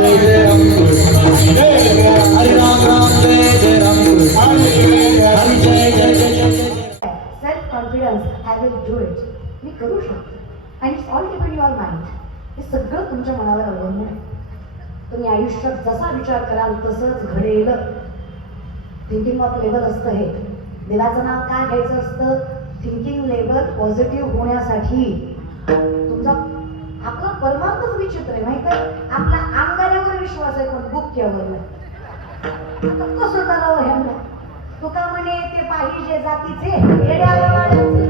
जय जय राम कृष्ण हरे राम राम जय जय राम कृष्ण हरे जय जय जय जय self confidence I will do it. मी करू शकतो. आणि it's all depend your mind. हे सगळं तुमच्या मनावर अवलंबून आहे. तुम्ही आयुष्यात जसा विचार कराल तसंच घडेल. थिंकिंग ऑफ लेवल असतं हे. देवाचं नाव काय घ्यायचं असतं? थिंकिंग लेवल पॉझिटिव्ह होण्यासाठी. तुमचा आपला परमार्थच विचित्र आहे माहित आहे. आपला अंगाऱ्यावर विश्वास आहे पण बुक्क्यावर नाही. आता कसं करावं ह्यांना? तुका म्हणे ते पाहिजे जातीचे येड्याला वाढायचे.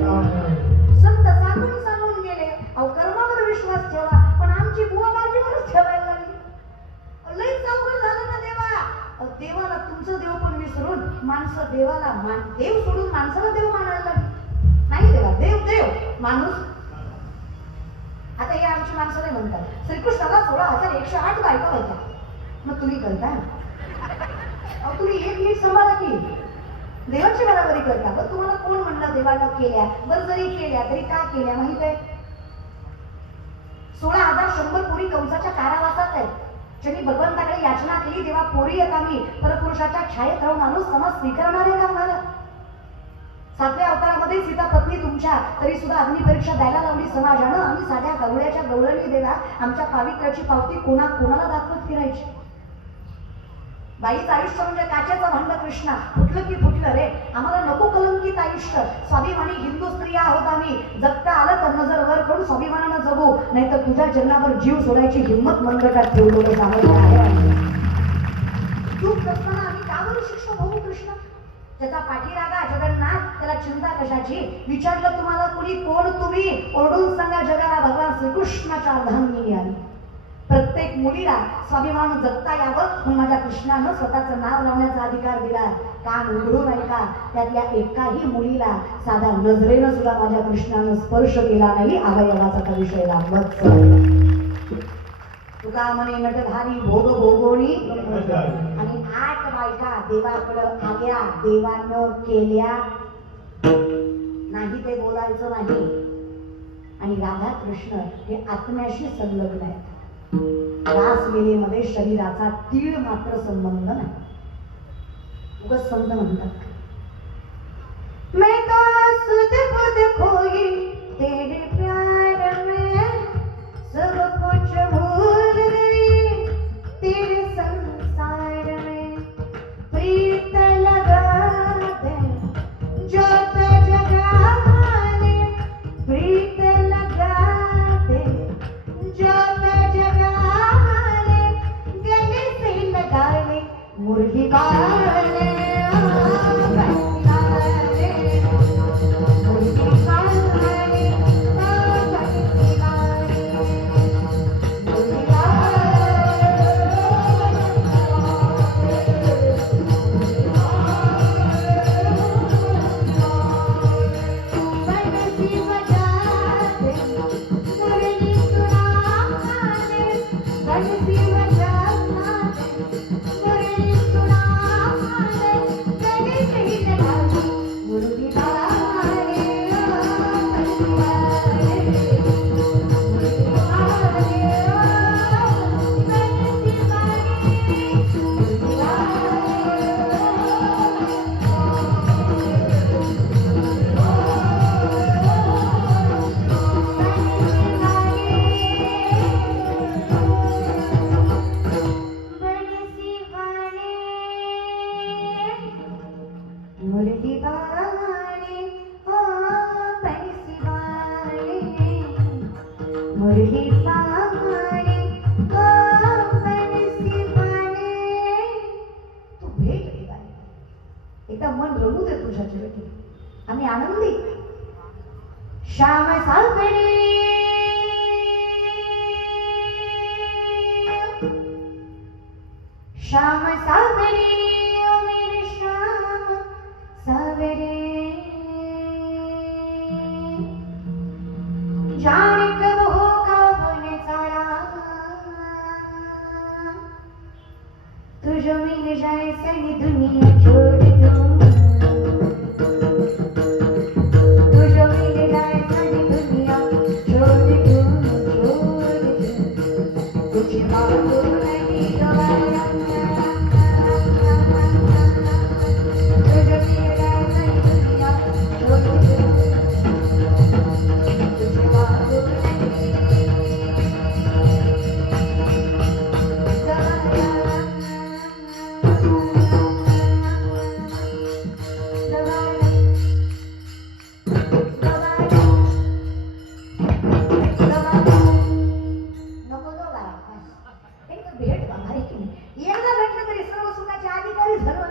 संत सांगून गेले अहो कर्मावर विश्वास ठेवा. पण आमची बुवा बाजीवरच ठेवायला लागली. लईच अवघड झालं ना देवा. देवाला तुमचं देव पण विसरून माणसं देवाला देव सोडून माणसाला देव मानायला लागली. नाही देवा देव देव माणूस. आता हे आमची माणसं नाही म्हणतात श्रीकृष्णाला 16,108 बायका होत्या. मग तुम्ही करता? तुम्ही एक मिनिट सांभाळा की देवाची बराबरी करता. पण तुम्हाला कोण म्हणलं देवाला केल्या? बरं जरी केल्या तरी का केल्या माहित आहे? 16,100 पोरी कंसाच्या कारावासात आहेत. ज्यांनी भगवंताकडे याचना केली देवा पोरी येत आम्ही परपुरुषाच्या छायेत राहून आलो समाज स्वीकारणारे का आम्हाला? 7व्या अवतारामध्ये सीता पत्नी तुमच्या तरी सुद्धा अग्निपरीक्षा द्यायला लावली समाजानं. आम्ही साध्या गवळ्याच्या गवळणी देवा आमच्या पावित्र्याची पावती कोणाला दाखवत फिरायची. बाईचं आयुष्य म्हणजे काचेचं भांड कृष्णा. फुटलं की फुटलं रे. आम्हाला नको कलंकित आयुष्य. स्वाभिमानी हिंदू स्त्रिया आहोत आम्ही. जगता आलं तर नजर वर करून स्वाभिमानानं जगू. नाहीतर तुझ्या जन्मावर जीव सोडायची हिंमत मंत्रकात ठेवलेलं सामर्थ्य आहे. तू असताना आम्ही का बरं शिक्षा भाऊ कृष्ण? त्याचा पाठीरागा जगन्नाथ. त्याला चिंता कशाची? विचारलं तुम्हाला कुणी कोण तुम्ही? ओरडून सांगा जगाला भगवान श्रीकृष्णाच्या अर्धांगिनी आली. प्रत्येक मुलीला स्वाभिमान जगता यावं म्हणून माझ्या कृष्णानं स्वतःचं नाव लावण्याचा अधिकार दिला. कान उघडून ऐका. त्यातल्या एकाही मुलीला साधा नजरेनं सुद्धा माझ्या कृष्णानं स्पर्श केला नाही. अवयवाचा विषय लाभत. तुका म्हणे नटधारी भोग भोगोणी आणि 8 बायका देवाकडं आल्या. देवानं केल्या नाही ते बोलायचं नाही. आणि राधा कृष्ण हे आत्म्याशी संलग्न आहेत. रासलीलेमध्ये शरीराचा तीळ मात्र संबंध नाही. उगाच संत म्हणतात मैं तो सुध बुध खोई तेरे प्यार में सब कुछ भूल गई तेरे संसार में प्रीत लगा दे जोत जगाने प्रीत लगा दे जोत जगाने गले से लगाने मुर्गी पाले एकदा मन रमू दे तुझ्या चरणी. आम्ही आनंदी. श्याम सावरे श्याम सावरे ओ मेरे श्याम सावरे जाने कब होगा बने सारा तुझो मिल जाए सही दुनिया छोड़ दूं तुझो मिल जाए सही दुनिया छोड़ दूं कुछ बातों नहीं नाही. एकदा भेटलं तरी सर्व सुखाचे अधिकारी झालं.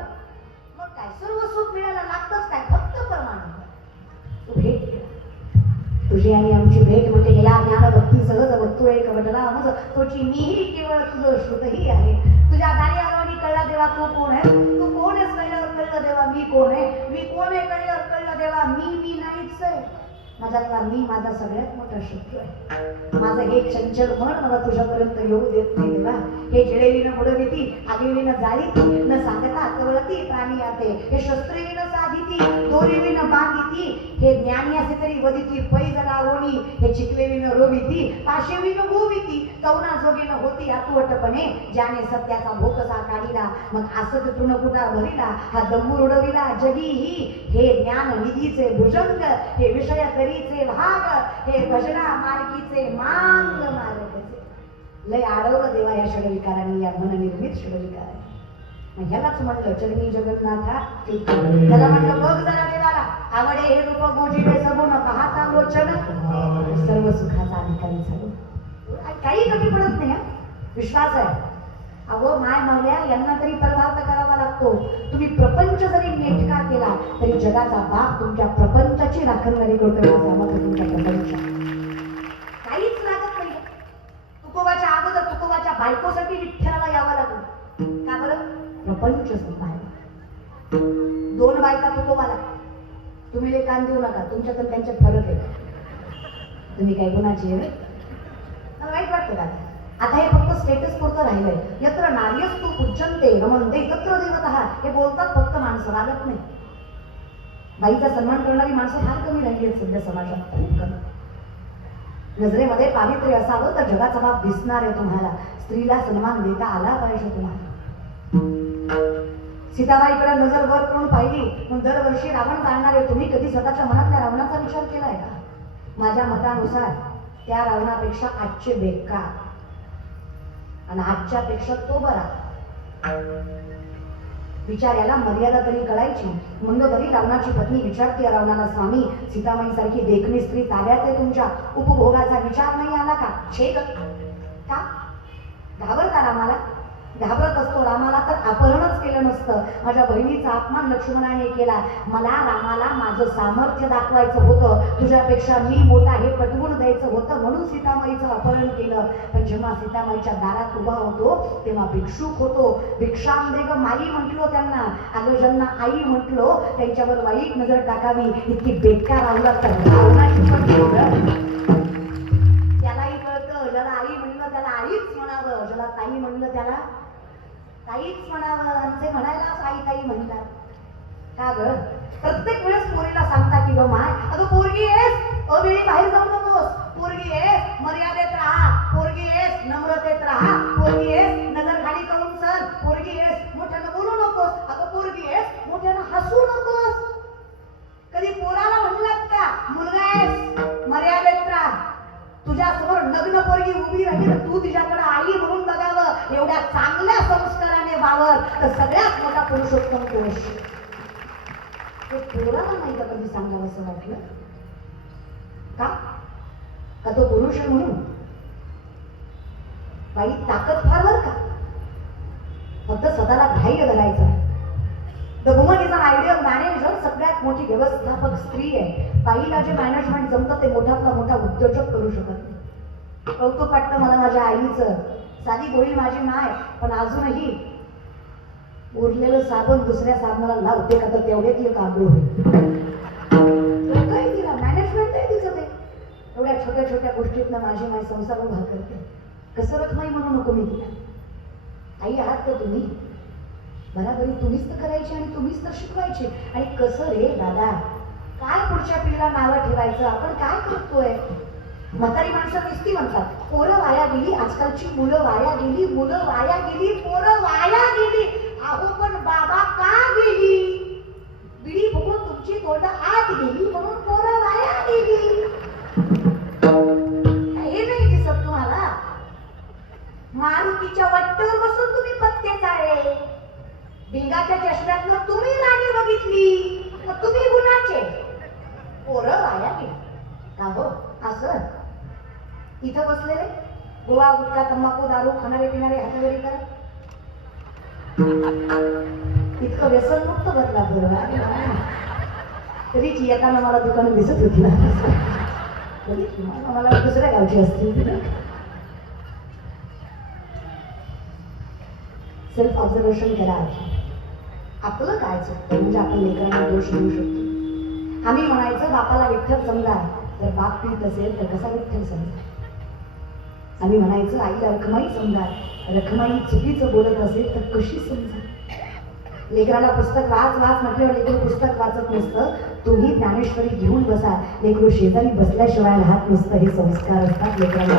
मग काय सर्व सुख मिळायला लागतंच काय, फक्त परमानंद. तू भेट घे. तुझी आणि आमची भेट म्हणजे या ज्ञान भक्ती सहज भक्तो एक वटला मज तोची मीही केवळ तुझं श्रुतही आहे. तुझ्या दारी आलोनी कळला देवा तू कोण आहे, तू कोण आहेस कळल्यावर कळलं देवा मी कोण आहे, मी कोण आहे कळल्यावर कळलं देवा मी नाहीच आहे. माझ्यातला मी माझा सगळ्यात मोठा शत्रू आहे. माझं हे चंचल मन मला तुझ्यापर्यंत येऊ देत नाही देवा. हे जिळेलीनं बुडविती आगीवीनं जाळीती न सांगता कवळती प्राणी आते. हे शस्त्रेवीनं साधिती दोरीवीनं बांधिती. हे ज्ञानी असे तरी वदिती पैज लावणी. हे चिकलेवीनं रोविती पाशेवीनं गोविती. कवना जोगीनं होती आतुवटपणे ज्याने सत्याचा भोकसा काढिला. मग असत तृणकुटा भरिला हा दंबूर उडविला जगीही. हे ज्ञान निधीचे भुजंग हे विषय करीचे भाग. हे भजना मार्गीचे मांग मार्गचे. लय आडवलं देवा या षडविकारांनी, या मननिर्मित षडविकारांनी. मग ह्यालाच म्हणलं चरणी जगन्नाथा. त्याला म्हणलं बघ जरा देवाला आवडे हे रूप गोजिले सबून पाहता लोचन सर्व सुखाचा अधिकारी झालो. काही कमी पडत नाही. विश्वास आहे. अहो माय मावल्या यांना तरी परमार्थ करावा लागतो. तुम्ही प्रपंच जरी नेटका केला तरी जगाचा बाप तुमच्या प्रपंचाची राखणदारी करतो. तुमच्या प्रपंच काहीच लागत नाही. तुकोबाच्या अगोदर तुकोबाच्या बायकोसाठी विठ्ठलाला यावं लागलं. का बरं? प्रपंच सांभाळला. 2 बायका तुकोबाला. तुम्ही ले कान देऊ नका, तुमच्यात त्यांच्यात फरक आहे. तुम्ही काय गुणाची आहे? मला वाईट वाटतं का? आता हे फक्त स्टेटस पुरतं राहिलंय. यत्र नार्यस्तु पूज्यन्ते रमन्ते तत्र देवतः. हे बोलतात फक्त माणसं, वागत नाही. बाईचा सन्मान करणारी माणसं फार कमी राहिली आहेत सध्या समाजात. नजरेमध्ये पावित्र्य असावं तर जगाचा बाप दिसणार आहे तुम्हाला. स्त्रीला सन्मान देता आला पाहिजे तुम्हाला. सीताबाईकडे नजर वर करून पाहिली पण दरवर्षी रावण जाणणार आहे. तुम्ही कधी स्वतःच्या मनातल्या रावणाचा विचार केलाय का? माझ्या मतानुसार त्या रावणापेक्षा आजचे बेकार आणि आजच्या पेक्षा तो बरा. विचारायला मर्यादा तरी कळायची. मंदोदरी रावणाची पत्नी विचारते रावणाला, स्वामी सीतामाई सारखी देखणी स्त्री ताब्यात आहे तुमच्या, उपभोगाचा विचार नाही आला का? छे का घाबरता रामाला? घाबरत असतो रामाला तर अपहरणच केलं नसतं. माझ्या बहिणीचा अपमान लक्ष्मणाने केला. मला रामाला माझं सामर्थ्य दाखवायचं होतं. तुझ्यापेक्षा मी मोठा हे पटवून द्यायचं होतं म्हणून सीतामाईचं अपहरण केलं. पण जेव्हा सीतामाईच्या दारात उभा होतो तेव्हा भिक्षुक होतो. भिक्षांदेग माई म्हटलो त्यांना. अगं ज्यांना आई म्हटलो त्यांच्यावर वाईट नजर टाकावी इतकी बेकार आवडत रावणाची पण त्यालाही कळतं. ज्याला आई म्हणलं त्याला आईच म्हणावं, ज्याला ताई म्हणलं त्याला ताईच म्हणावं. आमचे म्हणायलाच आई ताई म्हणतात. का ग? प्रत्येक वेळेस पोरीला सांगता की ग माय अगं पोरगी आहेस अवेळी बाहेर जाऊ नकोस. पोरगी आहेस मर्यादेत राहा. पोरगी आहेस नम्रतेत राहा. पोरगी आहेस नजर खाली करून चल. पोरगी आहेस मोठ्यानं बोलू नकोस. अगं पोरगी आहेस मोठ्यानं हसू नकोस. कधी पोराला म्हणलात का मुलगा आहेस मर्यादेत राहा? तुझ्या समोर नग्न पोरगी उभी राहील तू तिच्याकडे आई म्हणून बघावं. एवढ्या चांगल्या संस्काराने वावर तर सगळ्यात मोठा पुरुषोत्तम पुरुष. ते पोराला नाही का कधी सांगावं असं वाटलं का? का तो पुरुष आहे म्हणून? बाई ताकद फार बर का, फक्त स्वतःला ग्राह्य धरायचं. The woman is an ideal manager. सगळ्यात मोठी व्यवस्थापक स्त्री आहे. बाईला जे मॅनेजमेंट जमतं ते मोठ्यातला मोठा उद्योजक करू शकत नाही. कौतुक वाटतं मला माझ्या आईचं. साधी गोळी माझी माय पण अजूनही उरलेलं साबण दुसऱ्या साबणाला लावते का तर तेवढे ती काबू काही तिला मॅनेजमेंट आहे तिचं. ते एवढ्या छोट्या छोट्या गोष्टीतनं माझी माय संसार उभा करते. कसरत नाही म्हणू नको मी तिला. आई आहात तर तुम्ही बराबरी तुम्हीच तर करायची आणि तुम्हीच तर शिकवायची. आणि कसं रे दादा काय पुढच्या पिढीला नावं ठेवायचं? आपण काय करतोय? म्हातारी माणसं नुसती म्हणतात पोरं वाया गेली. आजकालची मुलं वाया गेली. मुलं वाया गेली. पोरं वाया गेली. अहो पण बाबा का गेली? बिडी फुकून तुमची तोंड आत गेली म्हणून पोरं वाया गेली. हे नाही दिसत तुम्हाला? मारुतीच्या वाटेवर बसून तुम्ही पत्ते चाळे. भिंगाच्या चष्म्यातनं तुम्ही राणी बघितली मग तुम्ही गुणाचे. पोरं वाया गेली का हो? असं इथं बसलेले गोवा गुटखा तंबाखू दारू खाणारे पिणारे हातावरी करा. इतकं व्यसनमुक्त बदलापूर तरीच येताना मला दुकानं दिसत होती ना मला दुसऱ्या गावची असतील. सेल्फ ऑब्झर्वेशन करा. आपलं काय चुकतं म्हणजे आपण लेकरांना दोष देऊ शकतो. आम्ही म्हणायचं बापाला विठ्ठल समजा, तर बाप पीत असेल तर कसा विठ्ठल समजा. आम्ही म्हणायचं आईला रखमाई समजा, रखमाई चुकीचं बोलत असेल तर कशी समजा. लेकराला पुस्तक वाच वाच म्हटल्यावर लेकरू पुस्तक वाचत नसतं. तुम्ही ज्ञानेश्वरी घेऊन बसा, लेकरू शेजारी बसल्याशिवाय राहत नसतं. हे संस्कार असतात लेकरांना.